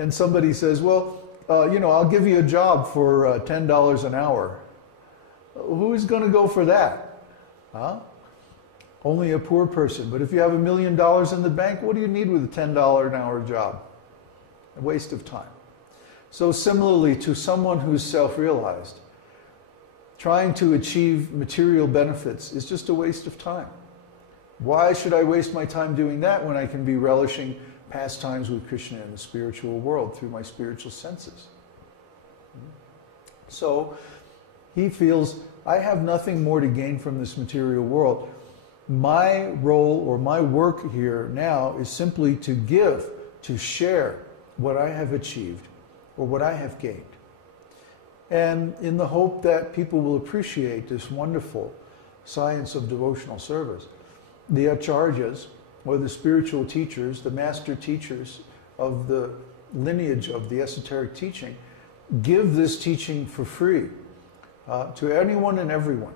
and somebody says, well, I'll give you a job for $10 an hour. Who's going to go for that? Huh? Only a poor person. But if you have $1 million in the bank, what do you need with a $10 an hour job? A waste of time. So similarly to someone who's self-realized, trying to achieve material benefits is just a waste of time. Why should I waste my time doing that when I can be relishing pastimes with Krishna in the spiritual world through my spiritual senses? So he feels, I have nothing more to gain from this material world. My role or my work here now is simply to give, to share what I have achieved or what I have gained. And in the hope that people will appreciate this wonderful science of devotional service, the acharyas, or the spiritual teachers, the master teachers of the lineage of the esoteric teaching, give this teaching for free to anyone and everyone,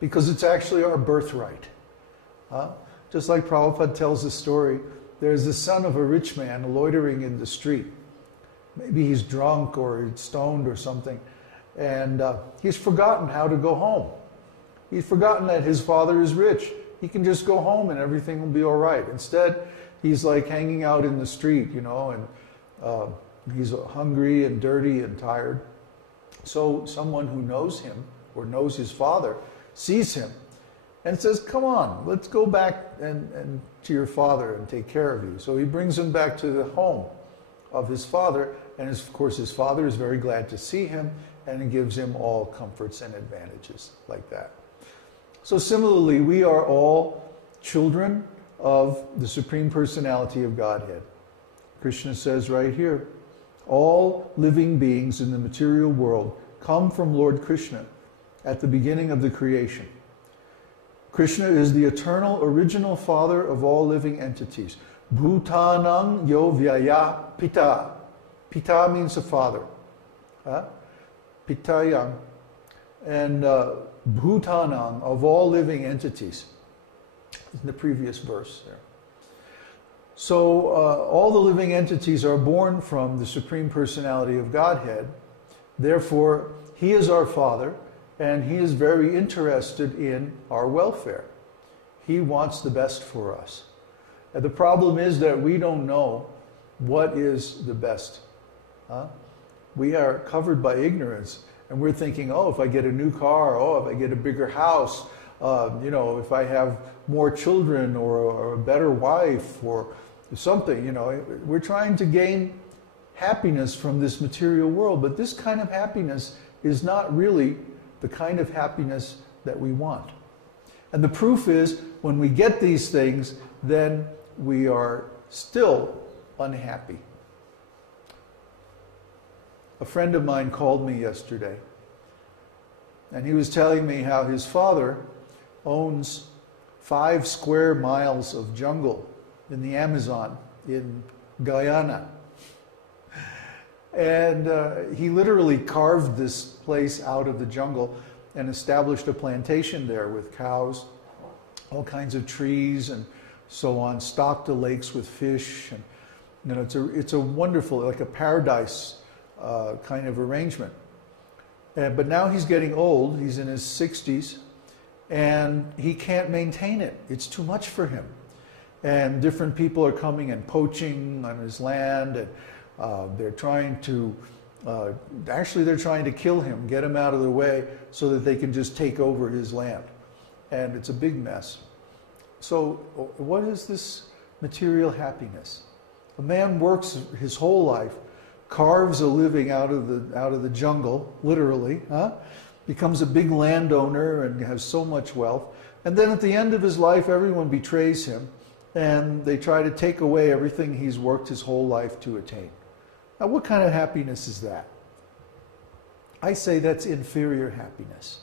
because it's actually our birthright. Just like Prabhupada tells the story, there's the son of a rich man loitering in the street. Maybe he's drunk or he's stoned or something, and he's forgotten how to go home. He's forgotten that his father is rich. He can just go home and everything will be all right. Instead, he's like hanging out in the street, and he's hungry and dirty and tired. So someone who knows him or knows his father sees him and says, come on, let's go back and to your father and take care of you. So he brings him back to the home of his father, and of course his father is very glad to see him, and he gives him all comforts and advantages like that. So similarly, we are all children of the Supreme Personality of Godhead. Krishna says right here, all living beings in the material world come from Lord Krishna at the beginning of the creation. Krishna is the eternal original father of all living entities. Bhutanam yo vyaya pita. Pita means a father. Pitayam. And Bhutanam, of all living entities. In the previous verse there. So all the living entities are born from the Supreme Personality of Godhead. Therefore, He is our Father, and He is very interested in our welfare. He wants the best for us. And the problem is that we don't know what is the best. We are covered by ignorance, and we're thinking, oh, if I get a new car, oh, if I get a bigger house, if I have more children or a better wife or something, we're trying to gain happiness from this material world, but this kind of happiness is not really the kind of happiness that we want. And the proof is, when we get these things, then we are still unhappy. A friend of mine called me yesterday, and he was telling me how his father owns 5 square miles of jungle in the Amazon in Guyana. And he literally carved this place out of the jungle and established a plantation there with cows, all kinds of trees and so on, stocked the lakes with fish. And it's a wonderful, like a paradise kind of arrangement. But now he's getting old, he's in his 60s, and he can't maintain it. It's too much for him. And different people are coming and poaching on his land, and they're trying to, they're trying to kill him, get him out of the way so that they can just take over his land. And it's a big mess. So what is this material happiness? A man works his whole life, carves a living out of the jungle, literally, becomes a big landowner and has so much wealth. And then at the end of his life, everyone betrays him, and they try to take away everything he's worked his whole life to attain. Now, what kind of happiness is that? I say that's inferior happiness.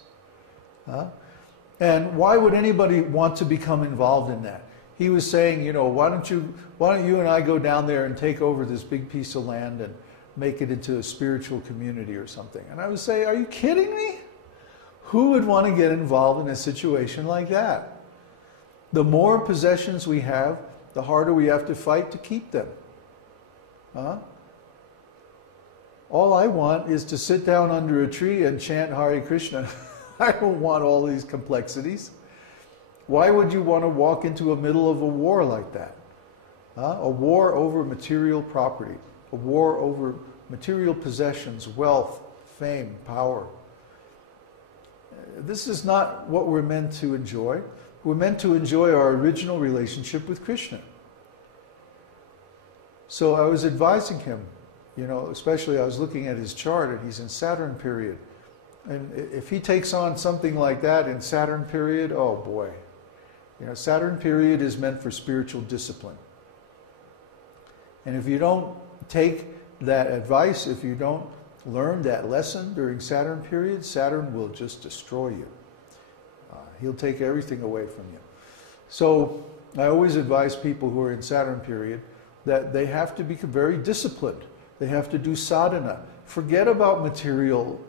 And why would anybody want to become involved in that? He was saying, why don't you and I go down there and take over this big piece of land and make it into a spiritual community or something? And I would say, are you kidding me? Who would want to get involved in a situation like that? The more possessions we have, the harder we have to fight to keep them. All I want is to sit down under a tree and chant Hare Krishna. I don't want all these complexities. Why would you want to walk into the middle of a war like that? A war over material property, a war over material possessions, wealth, fame, power. This is not what we're meant to enjoy. We're meant to enjoy our original relationship with Krishna. So I was advising him, especially I was looking at his chart and he's in Saturn period. And if he takes on something like that in Saturn period, oh boy. Saturn period is meant for spiritual discipline. And if you don't take that advice, if you don't learn that lesson during Saturn period, Saturn will just destroy you. He'll take everything away from you. So I always advise people who are in Saturn period that they have to be very disciplined. They have to do sadhana. Forget about material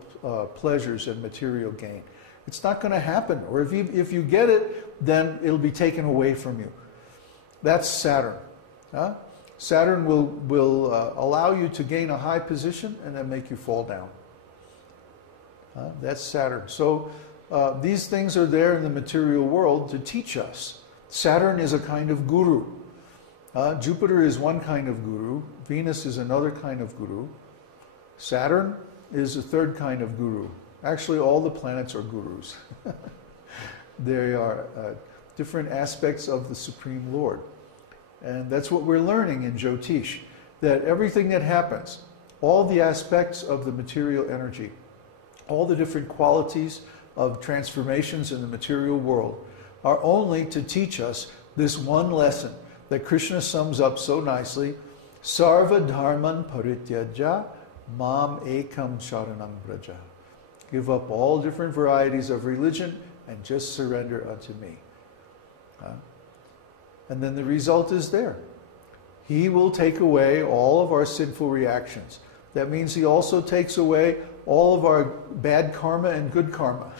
pleasures and material gain. It's not going to happen. Or if you get it, then it'll be taken away from you. That's Saturn. Saturn will allow you to gain a high position and then make you fall down. That's Saturn. So these things are there in the material world to teach us. Saturn is a kind of guru. Jupiter is one kind of guru. Venus is another kind of guru. Saturn is a third kind of guru. Actually, all the planets are gurus. They are different aspects of the Supreme Lord. And that's what we're learning in Jyotish, that everything that happens, all the aspects of the material energy, all the different qualities of transformations in the material world are only to teach us this one lesson that Krishna sums up so nicely, Sarva dharman parityaja mam ekam sharanam vraja. Give up all different varieties of religion and just surrender unto me. And then the result is there. He will take away all of our sinful reactions. That means he also takes away all of our bad karma and good karma.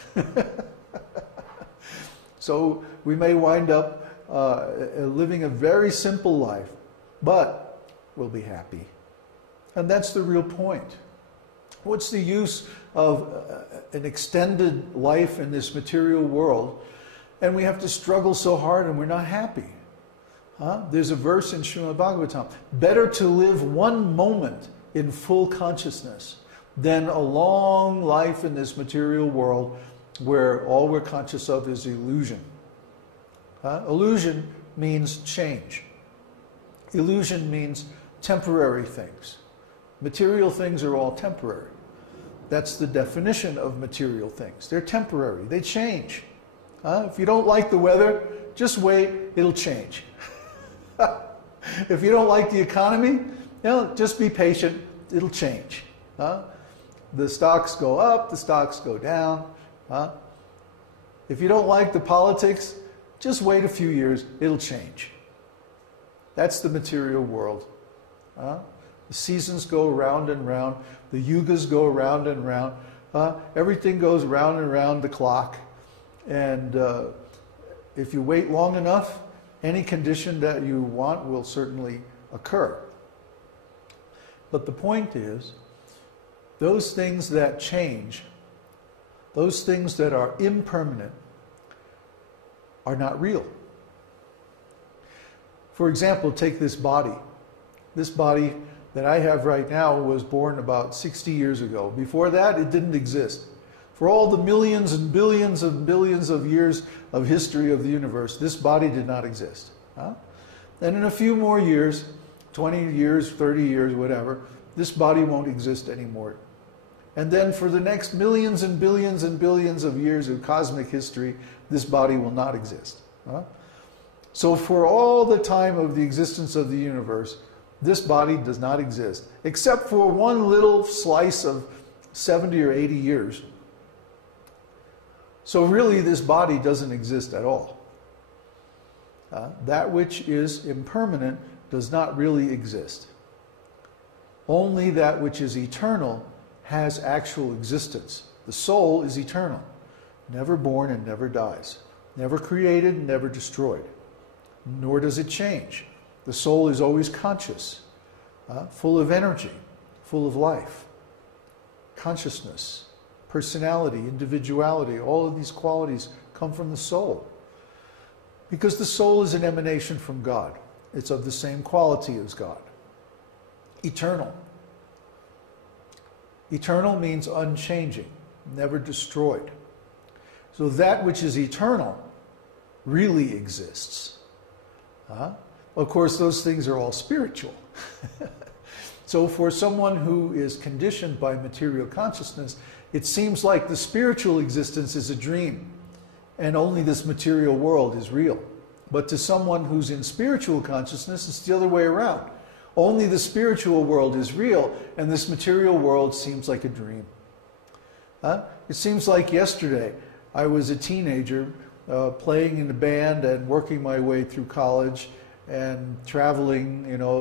So we may wind up living a very simple life, but we'll be happy. And that's the real point. What's the use of an extended life in this material world and we have to struggle so hard and we're not happy? There's a verse in Srimad Bhagavatam, better to live one moment in full consciousness than a long life in this material world where all we're conscious of is illusion. Illusion means change. Illusion means temporary things. Material things are all temporary. That's the definition of material things. They're temporary. They change. If you don't like the weather, just wait, it'll change. If you don't like the economy, just be patient, it'll change. The stocks go up, the stocks go down. If you don't like the politics, just wait a few years, it'll change. That's the material world. The seasons go round and round, the yugas go round and round, everything goes round and round the clock. And if you wait long enough, any condition that you want will certainly occur. But the point is, those things that change, those things that are impermanent, are not real. For example, take this body. This body that I have right now was born about 60 years ago. Before that, it didn't exist. For all the millions and billions of years of history of the universe, this body did not exist. And in a few more years, 20 years, 30 years, whatever, this body won't exist anymore. And then for the next millions and billions of years of cosmic history, this body will not exist. So for all the time of the existence of the universe, this body does not exist, except for one little slice of 70 or 80 years. So really this body doesn't exist at all. That which is impermanent does not really exist. Only that which is eternal has actual existence. The soul is eternal, never born and never dies, never created, never destroyed, nor does it change. The soul is always conscious, full of energy, full of life. consciousness, personality, individuality, all of these qualities come from the soul. Because the soul is an emanation from God. It's of the same quality as God. Eternal. Eternal means unchanging, never destroyed. So that which is eternal really exists. Of course, those things are all spiritual. So for someone who is conditioned by material consciousness, it seems like the spiritual existence is a dream, and only this material world is real. But to someone who's in spiritual consciousness, it's the other way around. Only the spiritual world is real, and this material world seems like a dream. It seems like yesterday I was a teenager playing in a band and working my way through college and traveling,